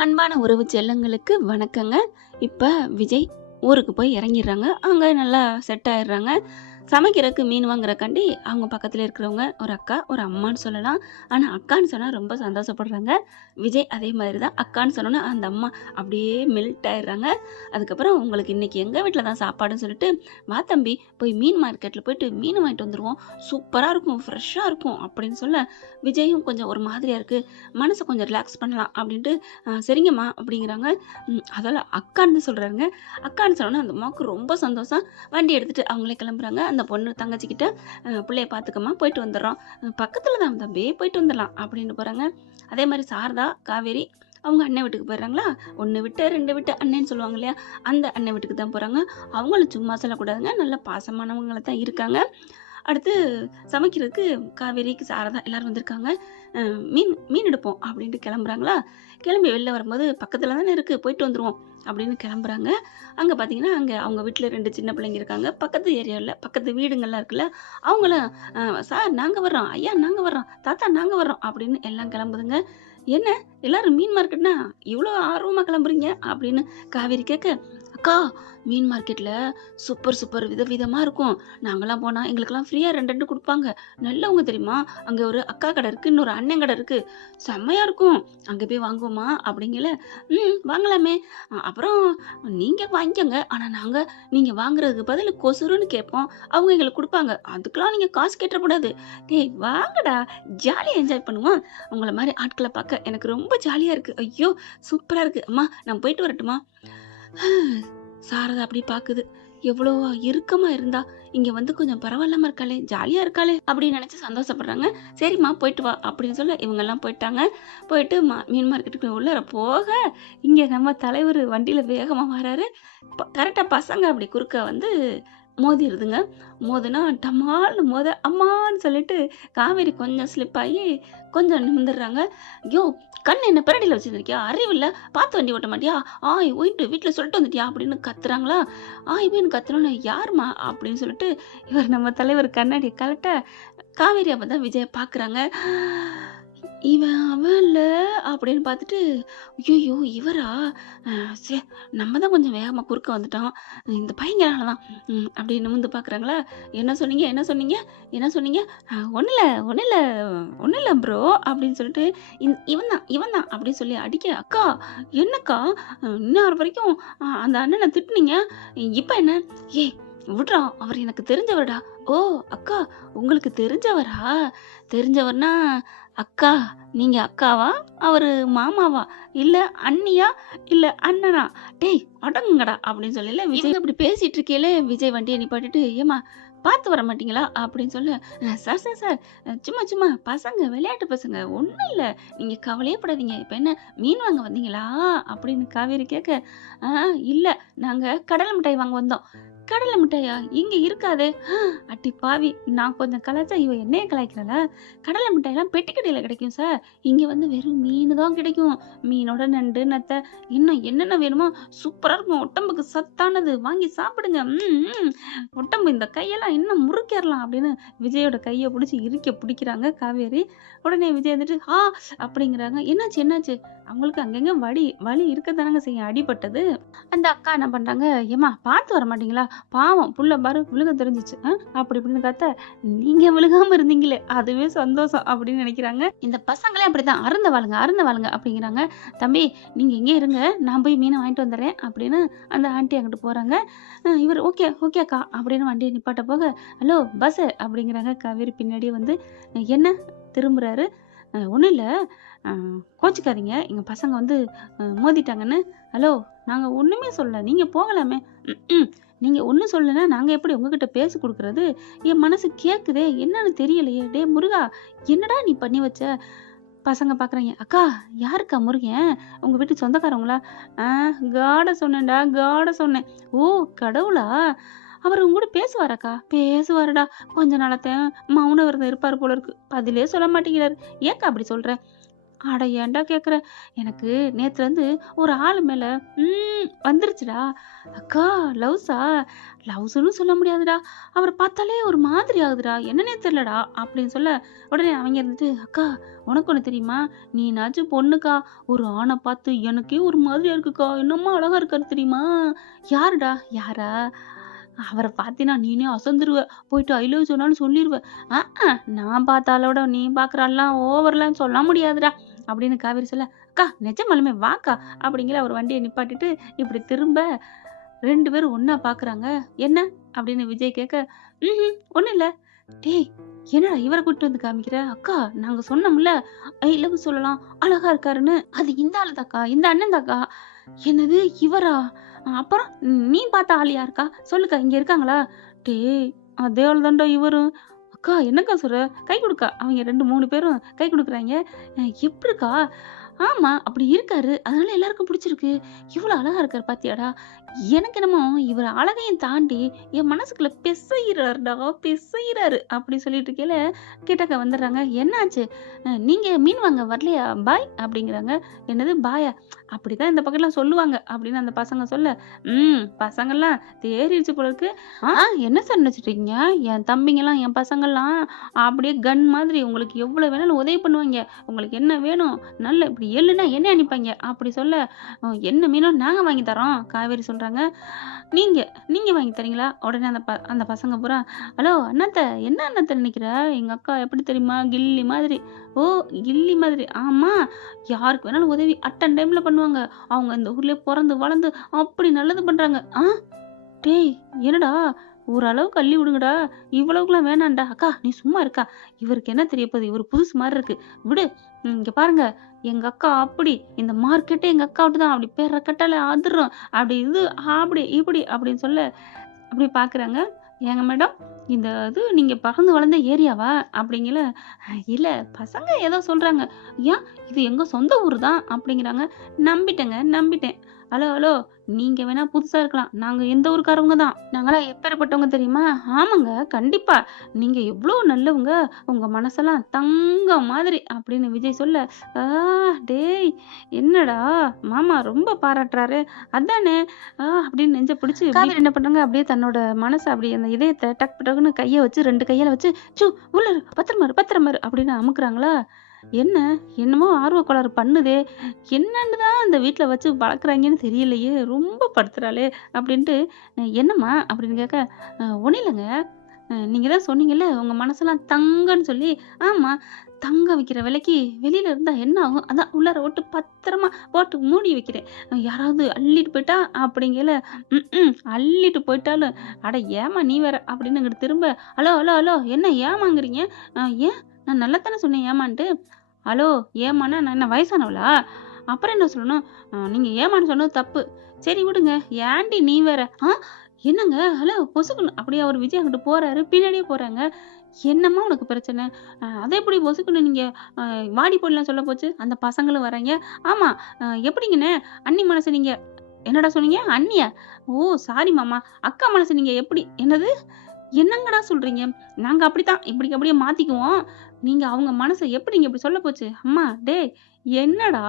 அன்பான உறவு செல்லங்களுக்கு வணக்கங்க. இப்ப விஜய் ஊருக்கு போய் இறங்கிடுறாங்க. அங்க நல்லா செட் ஆயிடுறாங்க. சமைக்கிறதுக்கு மீன் வாங்குறக்காண்டி அவங்க பக்கத்துல இருக்கிறவங்க ஒரு அக்கா, ஒரு அம்மான்னு சொல்லலாம். ஆனா அக்கான்னு சொன்னா ரொம்ப சந்தோஷப்படுறாங்க. விஜய் அதே மாதிரி தான். அக்கான்னு சொன்னோனே அந்த அம்மா அப்படியே மெல்ட் ஆயிடுறாங்க. அதுக்கப்புறம் உங்களுக்கு இன்னைக்கு எங்க வீட்ல தான் சாப்பாடுன்னு சொல்லிட்டு, "வா தம்பி போய் மீன் மார்க்கெட்ல போயிட்டு மீன் வாங்கிட்டு வந்துருவோம். சூப்பரா இருக்கும், ஃப்ரெஷ்ஷா இருக்கும்" அப்படின்னு சொல்ல, விஜயும் கொஞ்சம் ஒரு மாதிரியா இருக்கு. மனச கொஞ்சம் ரிலாக்ஸ் பண்ணலாம் அப்படின்ட்டு, சரிங்கம்மா" அப்படிங்கிறாங்க. அதெல்லாம் அக்கான்னு சொல்றாருங்க. அக்கான்னு சொன்னோனே அந்த அம்மாவுக்கு ரொம்ப சந்தோஷம். வண்டி எடுத்துட்டு அவங்களே கிளம்புறாங்க. அந்த பொண்ணு தங்கச்சிக்கிட்ட, "புள்ளைய பார்த்துக்கம்மா, போயிட்டு வந்துடுறோம். பக்கத்துல தான் தம்பி, போயிட்டு வந்துடலாம்" அப்படின்னு போறாங்க. அதே மாரி சாரதா, காவேரி அவங்க அண்ணன் வீட்டுக்கு போயிடுறாங்களா, 1 விட்டு 2 விட்டு அண்ணேன்னு சொல்லுவாங்க இல்லையா? அந்த அண்ணன் வீட்டுக்கு தான் போறாங்க. அவங்களும் சும்மா சொல்லக்கூடாதுங்க. நல்ல பாசமானவங்களா தான் இருக்காங்க. அடுத்து சமைக்கிறதுக்கு காவேரிக்கு, சாரதா எல்லாரும் வந்திருக்காங்க. அ மீன் மீன் எடுப்போம் அப்படின்ட்டு கிளம்புறாங்களா, கிளம்பி வெளில வரும்போது பக்கத்துல தானே இருக்கு, போயிட்டு வந்துருவோம் அப்படின்னு கிளம்புறாங்க. அங்க பார்த்தீங்கன்னா, அங்க அவங்க வீட்ல 2 சின்ன பிள்ளைங்க இருக்காங்க. பக்கத்து ஏரியால பக்கத்து வீடுங்கள்லாம் இருக்குல்ல, அவங்களும் "சார் நாங்க வர்றோம், ஐயா நாங்க வர்றோம், தாத்தா நாங்க வர்றோம்" அப்படின்னு எல்லாம் கிளம்புதுங்க. "என்ன எல்லாரும் மீன் மார்க்கெட்னா இவ்ளோ ஆர்வமா கிளம்புறீங்க?" அப்படின்னு காவேரி கேட்க, "அக்கா மீன் மார்க்கெட்ல சூப்பர் சூப்பர் விதவிதமா இருக்கும். நாங்கலாம் போனா எங்களுக்கெல்லாம் ஃப்ரீயா 2 2 குடுப்பாங்க. நல்லவங்க தெரியுமா? அங்க ஒரு அக்கா கடை இருக்கு. இன்னொரு அண்ணன் கடை இருக்கு. செம்மையா இருக்கும். அங்க போய் வாங்குவோமா?" அப்படிங்கல. வாங்கலாமே. அப்புறம் நீங்க வாங்கிக்கோங்க. ஆனா நாங்க நீங்க வாங்குறதுக்கு பதிலு கொசுறுன்னு கேட்போம். அவங்க எங்களுக்கு குடுப்பாங்க. அதுக்கெல்லாம் நீங்க காசு கேட்றக்கூடாது. டேய் வாங்கடா! ஜாலியா என்ஜாய் பண்ணுவோம். உங்கள மாரி ஆட்கள பார்க்க எனக்கு ரொம்ப ஜாலியா இருக்கு. ஐயோ! சூப்பரா இருக்கு. அம்மா நான் போயிட்டு வரட்டுமா? சாரதா அப்படி பாக்குது. எவ்வளோ இறுக்கமா இருந்தா, இங்க வந்து கொஞ்சம் பரவாயில்லாம இருக்காளே, ஜாலியா இருக்காளே அப்படின்னு நினைச்சு சந்தோஷப்படுறாங்க. சரிம்மா போயிட்டு வா அப்படின்னு சொல்ல இவங்கெல்லாம் போயிட்டாங்க. போயிட்டு மீன் மார்க்கெட்டுக்கு உள்ளார போக, இங்க நம்ம தலைவர் வண்டியில வேகமா வராரு. கரெக்ட்டா பசங்க அப்படி குறுக்க வந்து மோதிருதுங்க. மோதுனா டமால்னு மோத, அம்மான்னு சொல்லிட்டு காவேரி கொஞ்சம் ஸ்லிப் ஆகி கொஞ்சம் நிமிர்ந்துடுறாங்க. "யோவ்! கண்ணு என்ன பெரடில வச்சிருந்திருக்கியா? அறிவில்ல? பார்த்து வண்டி ஓட்ட மாட்டியா? ஆய் ஊயின்ட்டு வீட்ல சொல்லிட்டு வந்துட்டியா?" அப்படின்னு கத்துறாங்களா. ஆய் ஊயின்னு கத்துனோனே, "யாரும்மா?" அப்படின்னு சொல்லிட்டு இவர் நம்ம தலைவர் கண்ணாடிய கழட்ட, காவேரி அப்பதான் விஜய பார்க்குறாங்க. "இவன் அவன்ல" அப்படின்னு பார்த்துட்டு, "ஐய்யய்யோ! இவரா? அ ச்சே! நம்ம தான் கொஞ்சம் வேகமா குறுக்க வந்துட்டோம். இந்த பையங்கனால தான்." அப்படின்னு நிமிர்ந்து பார்க்குறாங்களா, "என்ன சொன்னீங்க? என்ன சொன்னீங்க? என்ன சொன்னீங்க?" ஒண்ணும் இல்ல, ஒண்ணும் இல்ல, ஒண்ணும் இல்ல ப்ரோ" அப்படின்னு சொல்லிட்டு, இவன் தான், இவன் தான்" அப்படின்னு சொல்லி அடிக்க, "அக்கா! என்னக்கா? இந்நேரம் வரைக்கும் அந்த அண்ணன திட்டுனீங்க. இப்ப என்ன?" "ஏய் விட்றா! அவர் எனக்கு தெரிஞ்சவர்டா." "ஓ! அக்கா உங்களுக்கு தெரிஞ்சவரா? தெரிஞ்சவர்னா அக்கா நீங்க அக்காவா? அவரு மாமாவா? இல்ல அண்ணியா? இல்ல அண்ணனா? டேய் அடங்குங்கடா" அப்படின்னு சொல்லல விஜய் அப்படி பேசிட்டு இருக்கையில விஜய் வண்டிய நிப்பாட்டிட்டு, "ஏம்மா பார்த்து வர மாட்டீங்களா?" அப்படின்னு சொல்ல, சார் சார் சார் சும்மா சும்மா பசங்க விளையாட்டு பசங்க. ஒண்ணும் இல்ல. நீங்க கவலையே படாதீங்க. இப்ப என்ன மீன் வாங்க வந்தீங்களா?" அப்படின்னு காவேரி கேட்க, "ஆ இல்ல. நாங்க கடலை மிட்டாய் வாங்க வந்தோம்." "கடலை மிட்டாயா? இங்க இருக்காதே." "அடி பாவி! நான் கொஞ்சம் கலாய்ச்சா இவ என்னைய கலாய்க்கிறாளா? கடலை மிட்டாய்லாம் பெட்டி கடையில கிடைக்கும் சார். இங்க வந்து வெறும் மீனு தான் கிடைக்கும். மீனோட நண்டு, நத்தை இன்னும் என்னென்ன வேணுமோ சூப்பரா இருக்கும். உடம்புக்கு சத்தானது. வாங்கி சாப்பிடுங்க. உடம்பு இந்த கையெல்லாம் இன்னும் முறுக்கேறலாம்" அப்படின்னு விஜயோட கைய புடிச்சு இறுக்கி பிடிக்கிறாங்க காவேரி. உடனே விஜய் வந்துட்டு, அப்படிங்கிறாங்க. "என்னாச்சு, என்னாச்சு?" அவங்களுக்கு அங்கங்க வலி வலி இருக்கத்தானங்க செய்யும். அடிபட்டது. அந்த அக்கா என்ன பண்றாங்க, "ஏம்மா பார்த்து வர மாட்டீங்களா? பாவம் புள்ள பாரு விழுக தெரிஞ்சுச்சு. அப்படி இப்படின்னு கத்த, "நீங்க விழுகாம இருந்தீங்களே அதுவே சந்தோஷம்" அப்படின்னு நினைக்கிறாங்க. இந்த பசங்களே அப்படித்தான். "அருந்த வாழுங்க, அருந்த வாழுங்க" அப்படிங்கிறாங்க. "தம்பி நீங்க இங்கேயே இருங்க. நான் போய் மீன வாங்கிட்டு வந்துர்றேன்" அப்படின்னு அந்த ஆன்டி அங்கிட்டு போறாங்க. இவரு "ஓகே, ஓகே அக்கா" அப்படின்னு வண்டிய நிப்பாட்ட போக, "ஹலோ பஸ்ஸு" அப்படிங்கிறாங்க. காவேரி பின்னாடியே வந்து, "என்ன?" திரும்புறாரு. "ஒண்ணும் இல்ல. அ கோச்சுக்காதீங்க. எங்க பசங்க வந்து மோதிட்டாங்கன்னு." "ஹலோ நாங்க ஒண்ணுமே சொல்லல. நீங்க போகலாமே." "ம்ஹ்ம். நீங்க ஒண்ணும் சொல்லலன்னா நாங்க எப்படி உங்ககிட்ட பேசி குடுக்குறது? என் மனசு கேக்குதே! என்னன்னு தெரியலையே! டேய் முருகா! என்னடா நீ பண்ணி வச்ச?" பசங்க பாக்குறாய்ங்க. "அக்கா யாருக்கா முருகன்? உங்க வீட்டு சொந்தக்காரவங்களா?" "ஆ காட சொன்னேன்டா, காட சொன்னேன்." "ஓ! கடவுளா? அவரு உங்க கூட பேசுவாராக்கா?" "பேசுவாருடா. கொஞ்ச நாளாத்தான் மௌன விரதம் இருப்பாரு போல இருக்கு. பதிலே சொல்ல மாட்டேங்கிறாரு." "ஏன்க்கா அப்படி சொல்ற?" அட ஏன்டா கேட்குற? எனக்கு நேத்துலேருந்து ஒரு ஆள் மேல வந்துருச்சுடா. அக்கா லவ்ஸா? லவ்ஸ்ன்னு சொல்ல முடியாதுடா. அவர பார்த்தாலே ஒரு மாதிரி ஆகுதுடா. என்னன்னே தெரியலடா அப்படின்னு சொல்ல, உடனே அவங்க இருந்துட்டு, அக்கா உனக்கு ஒண்ணு தெரியுமா? நீனாச்சும் பொண்ணுக்கா. ஒரு ஆண பார்த்து எனக்கே ஒரு மாதிரியா இருக்குக்கா. என்னம்மா அழகா இருக்காரு தெரியுமா? யாருடா? யாரா? அவர பார்த்தீன்னா நீனே அசந்துருவ. போயிட்டு ஐ லவ் சொன்னாலும் சொல்லிருவ. நான் பார்த்த ஆளோட நீ பார்க்குற ஆள்லாம் ஓவர்லாம் சொல்ல முடியாதுடா. அப்படின்னு காவேரி சொல்ல, அக்கா நிஜமாலுமே வாக்கா அப்படிங்கிற அவர் வண்டிய நிப்பாட்டிட்டு இப்படி திரும்ப 2 பேரும் ஒண்ணா பார்க்குறாங்க. என்ன? அப்படின்னு விஜய் கேட்க, ஒண்ணும் இல்ல. டேய் என்னடா இவர கூட்டிட்டு வந்து காமிக்கிற? அக்கா நாங்க சொன்னோம்ல, ஐ லவ் சொல்லலாம், அழகா இருக்காருன்னு. அது இந்த ஆளு தான்க்கா, இந்த அண்ணன் தான்க்கா. என்னது இவரா? அப்புறம் நீ பார்த்த ஆள் யாருக்கா? சொல்லுக்கா இங்க இருக்காங்களா? டேய் அதே ஆள் தான்டா இவரும். அக்கா என்னக்கா சொல்ற? கை குடுக்கா. அவங்க 2, 3 பேரும் கை குடுக்குறாய்ங்க. எப்புடிக்கா? ஆமா அப்படி இருக்காரு. அதனால எல்லாருக்கும் பிடிச்சிருக்கு. இவ்வளோ அழகா இருக்காரு பாத்தியாடா? எனக்கு என்னமோ இவர் அழகையும் தாண்டி என் மனசுக்குள்ள பெசையிறாருடா, பெசையிறாரு அப்படி சொல்லிட்டு இருக்கையில கிட்டக்க வந்துடுறாங்க. என்னாச்சு? நீங்க மீன் வாங்க வரலையா? பாய் அப்படிங்கிறாங்க. என்னது பாயா? அப்படிதான் இந்த பக்கம்லாம் சொல்லுவாங்க அப்படின்னு அந்த பசங்க சொல்ல, பசங்கள்லாம் தேறிடுச்சு போல இருக்கு. என்ன சார் நினைச்சிட்டு இருக்கீங்க? என் தம்பிங்கலாம் என் பசங்கள்லாம் அப்படியே கன் மாதிரி உங்களுக்கு எவ்வளவு வேணாலும் உதவி பண்ணுவாங்க. உங்களுக்கு என்ன வேணும்? நல்ல இப்படி எள்ளுன்னா என்ன நினைப்பாங்க அப்படி சொல்ல, என்ன மீனோ நாங்க வாங்கி தரோம் காவேரி சொல்றாங்க. நீங்க நீங்க வாங்கி தரீங்களா? உடனே அந்த பசங்க பூரா, ஹலோ அண்ணாத்த என்ன அண்ணாத்த நினைக்கிற? எங்க அக்கா எப்படி தெரியுமா? கில்லி மாதிரி. ஓ கில்லி மாதிரி. ஆமா யாருக்கு வேணாலும் உதவி அட்டன் டைம்ல பண்ணுவாங்க. அவங்க இந்த ஊர்லயே பிறந்து வளர்ந்து அப்படி நல்லது பண்றாங்க. டேய் என்னடா ஓரளவுக்கு அள்ளி விடுங்கடா. இவ்வளவுக்குலாம் வேணாம்டா. அக்கா நீ சும்மா இருக்கா? இவருக்கு என்ன தெரிய போகுது? இவரு புதுசு மாரி இருக்கு. விடு. இங்க பாருங்க. எங்க அக்கா அப்படி. இந்த மார்க்கெட்டே எங்க அக்காவுட்டு தான். அப்படி பேர கட்டால அதிரும். அப்படி இது அப்படி இப்படி அப்படின்னு சொல்ல அப்படி பார்க்குறாங்க. ஏங்க மேடம் இந்த இது நீங்க பிறந்து வளர்ந்த ஏரியாவா? அப்படிங்கல. இல்ல பசங்க ஏதோ சொல்றாங்க. ஏன் இது எங்க சொந்த ஊர் தான் அப்படிங்கிறாங்க. நம்பிட்டேங்க நம்பிட்டேன். ஹலோ ஹலோ நீங்க வேணா புதுசா இருக்கலாம். நாங்க எந்த ஊருக்காரவங்க தான். நாங்கலாம் எப்பேர்ப்பட்டவங்க தெரியுமா? ஆமாங்க கண்டிப்பா. நீங்க எவ்ளோ நல்லவங்க. உங்க மனசெல்லாம் தங்கம் மாதிரி அப்படின்னு விஜய் சொல்ல, ஆ டேய் என்னடா மாமா ரொம்ப பாராட்டுறாரு. அதானே அப்படின்னு நெஞ்ச பிடிச்சு காவேரி என்ன பண்றாங்க? அப்படியே தன்னோட மனச அப்படியே அந்த இதயத்த டக் டக்குன்னு கைய வச்சு 2 கையால வச்சு, உள்ள இரு பத்திரமா இரு பத்திரமா இரு அப்படின்னு அமுக்குறாங்களா? என்ன என்னமோ ஆர்வ கோளாறு பண்ணுதே! என்னன்னு தான் இந்த வீட்ல வச்சு வளர்க்குறாங்கன்னு தெரியலையே! ரொம்ப படுத்துறாளே! அப்படின்ட்டு, என்னம்மா? அப்படின்னு கேட்க, ஒண்ணும் இல்லங்க. நீங்க தான் சொன்னீங்கல்ல, உங்க மனசெல்லாம் தங்கம்ன்னு சொல்லி, ஆமா. தங்கம் விக்கிற விலைக்கு வெளியில இருந்தா என்ன ஆகும்? அதான் உள்ளார போட்டு பத்திரமா போட்டு மூடி வைக்கிறேன். யாராவது அள்ளிட்டு போயிட்டா அப்படிங்கையில, அள்ளிட்டு போயிட்டாலும், அட ஏம்மா நீ வேற அப்படின்னு இங்கிட்டு திரும்ப, ஹலோ ஹலோ ஹலோ என்ன ஏமாங்கிறீங்க? ஏன்? நான் நல்லா தானே சொன்னேன் ஏமான்ட்டு. ஹலோ ஏமான்னா நான் என்ன வயசானவளா? அப்புறம் என்ன சொல்லணும்? நீங்க ஏமான்னு சொன்னது தப்பு. சரி விடுங்க. ஏன்டி நீ வேற? என்னங்க? ஹலோ பொசுக்குன்னு அப்படியே அவரு விஜய் அங்கிட்டு போறாரு. பின்னாடியே போறாங்க. என்னம்மா உனக்கு பிரச்சனை? அத எப்படி பொசுக்குன்னு நீங்க வாடி போடிலாம் சொல்ல போச்சு? அந்த பசங்களும் வராய்ங்க. ஆமா. எப்படிங்கண்ணே? அண்ணி மனச நீங்க என்னடா சொன்னீங்க? அண்ணியா? ஓ! சாரி மாமா. அக்கா மனச நீங்க எப்படி என்னது? என்னங்கடா சொல்றீங்க? நாங்க அப்படித்தான். இப்படிக்கு அப்படியே மாத்திக்குவோம். நீங்க அவங்க மனச எப்படி நீங்க இப்படி சொல்ல போச்சு? அம்மா டேய் என்னடா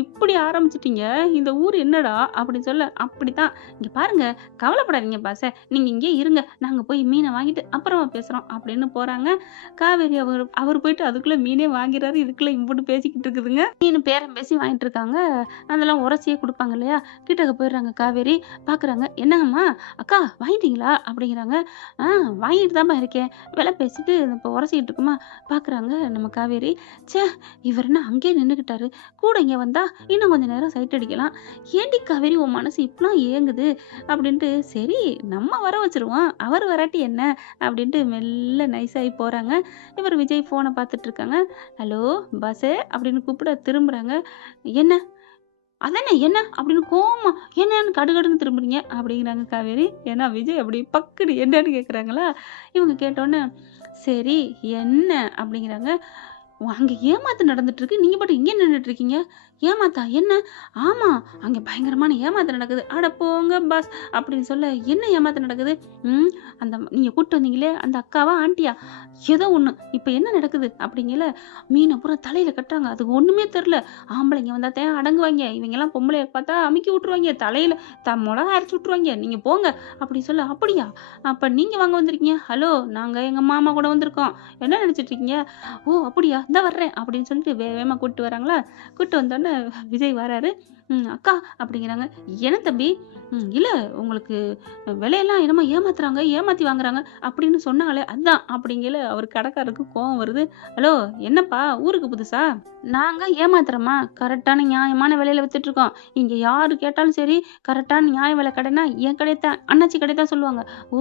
இப்படி ஆரம்பிச்சுட்டீங்க? இந்த ஊர் என்னடா? அப்படின்னு சொல்ல அப்படித்தான். இங்க பாருங்க கவலைப்படாதீங்க பாஸ. நீங்க இங்கேயே இருங்க. நாங்க போய் மீன வாங்கிட்டு அப்புறமா பேசுறோம் அப்படின்னு போறாங்க. காவேரி அவரு போயிட்டு அதுக்குள்ள மீனே வாங்கிறாரு. இதுக்குள்ள இம்புட்டு பேசிக்கிட்டு இருக்குதுங்க. மீன் பேரம் பேசி வாங்கிட்டு இருக்காங்க. அதெல்லாம் உரசியே குடுப்பாங்க இல்லையா? கிட்டக்க போயிடுறாங்க காவேரி. பார்க்குறாங்க. என்னங்கம்மா? அக்கா வாங்கிட்டீங்களா? அப்படிங்கிறாங்க. ஆ வாங்கிட்டு தாம்மா இருக்கேன். விலை பேசிட்டு இப்போ உரசிக்கிட்டு இருக்குமா பார்க்குறாங்க நம்ம காவேரி. ச்சே இவர் என்ன அங்கேயே நின்னுக்கிட்டாரு. கூட இங்க வந்தா இன்னும் கொஞ்ச நேரம் சைட் அடிக்கலாம். ஏன்டி காவேரி உன் மனசு இப்படிலாம் ஏங்குது? அப்படின்ட்டு சரி நம்ம வர வச்சுருவோம். அவர் வராட்டி என்ன? அப்படின்ட்டு மெல்ல நைஸாகி போறாங்க. இவர் விஜய் ஃபோனை பார்த்துட்டு இருக்காங்க. ஹலோ பாஸு அப்படின்னு கூப்பிட திரும்புறாங்க. என்ன? அதானே என்ன? அப்படின்னு கோவமா என்னன்னு கடுகடுன்னு திரும்புறீங்க அப்படிங்கிறாங்க காவேரி. ஏன்னா விஜய் அப்படி பக்குன்னு என்னன்னு கேட்குறாங்களா? இவங்க கேட்டோன்னே சரி என்ன? அப்படிங்கிறாங்க. அங்க ஏமாத்து நடந்துட்டு இருக்கு. நீங்க பாட்டுக்கு இங்க நின்னுட்டு இருக்கீங்க. ஏமாத்தா? என்ன? ஆமா, அங்க பயங்கரமான ஏமாத்து நடக்குது. அட போங்க பாஸ் அப்படின்னு சொல்ல, என்ன ஏமாத்து நடக்குது? ம் அந்த நீங்க கூட்டிட்டு வந்தீங்களே அந்த அக்காவா? ஆன்ட்டியா? ஏதோ ஒண்ணு. இப்ப என்ன நடக்குது? அப்படிங்கல மீன பூரா தலையில கட்டுறாங்க. அதுக்கு ஒண்ணுமே தெரியல. ஆம்பளைங்க வந்தாத்தான் அடங்குவாய்ங்க. இவங்கலாம் பொம்பளைய பார்த்தா அமுக்கி விட்டுருவாய்ங்க. தலையில மொளகா அரைச்சு விட்டுருவாய்ங்க. நீங்க போங்க அப்படின்னு சொல்ல, அப்படியா? அப்ப நீங்க வாங்க வந்திருக்கீங்க? ஹலோ, நாங்க எங்க மாமா கூட வந்திருக்கோம். என்ன நினைச்சிட்டு இருக்கீங்க? ஓ! அப்படியா? இந்தா வர்றேன் அப்படின்னு சொல்லிட்டு வேகமா கூட்டிட்டு வராங்களா? கூட்டிட்டு வந்தோனே விஜய் வராரு. அக்கா அப்படிங்கிறாங்க. என்ன தம்பி? இல்ல உங்களுக்கு விலையெல்லாம் என்னமோ ஏமாத்துறாங்க, ஏமாத்தி வாங்குறாங்க அப்படின்னு சொன்னாங்களே அதான் அப்படிங்கல அவர் கடைக்காரருக்கு கோவம் வருது. ஹலோ, என்னப்பா ஊருக்கு புதுசா? நாங்க ஏமாத்துறோமா? கரெக்டான நியாயமான விலையில வித்துட்டு இருக்கோம். இங்க யாரு கேட்டாலும் சரி, கரெக்டான நியாய விலை கடைன்னா என் கடை தான், அண்ணாச்சி கடை தான் சொல்லுவாங்க. ஓ!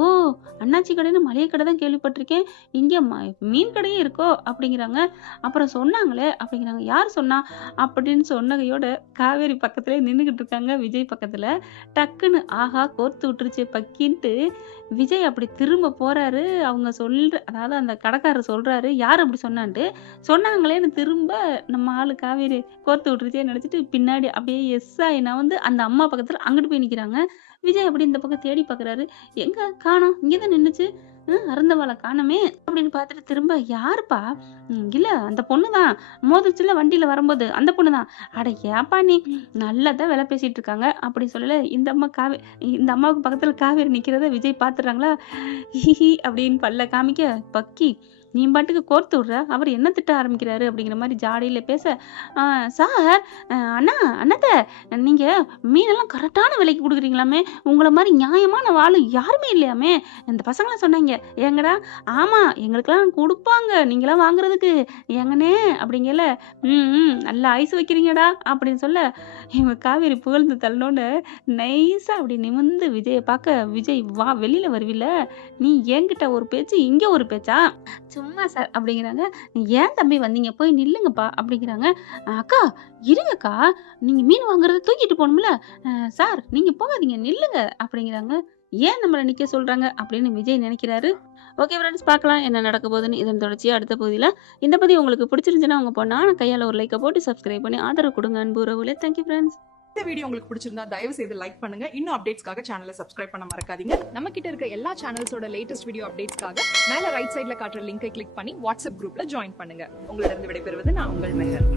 அண்ணாச்சி கடைன்னு மளிகை கடை தான் கேள்விப்பட்டிருக்கேன். இங்க மீன் கடையே இருக்கோ? அப்படிங்கிறாங்க. அப்புறம் சொன்னாங்களே அப்படிங்கிறாங்க. யார் சொன்னா? அப்படின்னு சொன்னகையோட காவேரி பக்கத்திலே நின்னுகிட்டு இருக்காங்க விஜய் பக்கத்துல. டக்குன்னு ஆஹா கோர்த்து விட்டுருச்சு பக்கின்ட்டு விஜய் அப்படி திரும்ப போறாரு. அவங்க அதாவது அந்த கடைக்காரர் சொல்றாரு, யார் அப்படி சொன்னான்ட்டு. சொன்னாங்களேன்னு திரும்ப நம்ம ஆளு காவேரி கோர்த்து விட்டுருச்சேன்னு நினைச்சிட்டு பின்னாடி அப்படியே எஸ் ஆயி நான் வந்து அந்த அம்மா பக்கத்துல அங்கிட்டு போய் நிக்கிறாங்க. விஜய் அப்படி இந்த பக்கம் தேடி பாக்குறாரு. எங்க காணோம்? இங்கதான் நின்னுச்சு. அருந்தவாளை காணோமே அப்படின்னு பார்த்துட்டு திரும்ப யாருப்பா? இல்ல அந்த பொண்ணுதான் மோதிச்சுல வண்டியில வரும்போது அந்த பொண்ணுதான். அட ஏப்பா நீ நல்லாதான் விலை பேசிட்டு இருக்காங்க அப்படி சொல்லல. இந்த அம்மாவுக்கு பக்கத்துல காவேரி நிக்கிறத விஜய் பாத்துறாங்களா? ஹிஹி அப்படின்னு பல்ல காமிக்க, பக்கி நீ பாட்டுக்கு கோர்த்து விடுற, அவர் என்ன திட்ட ஆரம்பிக்கிறாரு அப்படிங்கிற மாதிரி ஜாடியில பேச, சார் அண்ணா அண்ணாத்த நீங்க மீனெல்லாம் கரெக்டான விலைக்கு கொடுக்குறீங்களாமே, உங்களை மாதிரி நியாயமான வாழு யாருமே இல்லையாமே, இந்த பசங்களாம் சொன்னாங்க. ஏங்கடா? ஆமா எங்களுக்கெல்லாம் கொடுப்பாங்க நீங்களாம் வாங்குறதுக்கு. ஏங்கண்ணே அப்படிங்கல, நல்லா ஐஸ் வைக்கிறீங்கடா அப்படின்னு சொல்ல, இவங்க காவேரி புகழ்ந்து தள்ளனோன்னு நைஸா அப்படி நிமிர்ந்து விஜயை பார்க்க, விஜய் வா வெளியில வருவில்ல, நீ என்கிட்ட ஒரு பேச்சு இங்க ஒரு பேச்சா? சும்மா சார் அப்படிங்கிறாங்க. ஏன் தம்பி வந்தீங்க? போய் நில்லுங்கப்பா அப்படிங்கிறாங்க. அக்கா இருங்கக்கா, நீங்க மீன் வாங்குறத தூக்கிட்டு போகணும்ல. சார் நீங்க போகாதீங்க நில்லுங்க அப்படிங்கிறாங்க. ஏன் நம்மள நிக்க சொல்றாங்க அப்படின்னு விஜய் நினைக்கிறாரு. ஓகே ஃப்ரெண்ட்ஸ், பார்க்கலாம் என்ன நடக்க போகுதுன்னு. இதன் தொடர்ச்சியா அடுத்த பகுதியில. இந்த பதிவு உங்களுக்கு பிடிச்சிருந்துச்சுன்னா உங்க பொண்ணான கையால ஒரு லைக்கை போட்டு சப்ஸ்கிரைப் பண்ணி ஆதரவு கொடுங்க அன்பு உறவுகளே. Thank you friends. இந்த வீடியோ உங்களுக்கு பிடிச்சிருந்தா தயவு செய்து லைக் பண்ணுங்க. இன்னும் அப்டேட்ஸ்க்காக சேனலை சப்ஸ்கிரைப் பண்ண மறக்காதீங்க. நம்ம கிட்ட இருக்க எல்லா சேனல்ஸோட லேட்டஸ்ட் வீடியோ அப்டேட்ஸ்க்காக மேல ரைட் சைடுல காட்டுற லிங்கை கிளிக் பண்ணி வாட்ஸ்அப் குரூப்ல ஜாயின் பண்ணுங்க. உங்களிடம் விடைபெறுவது நான் உங்கள் மெஹர்.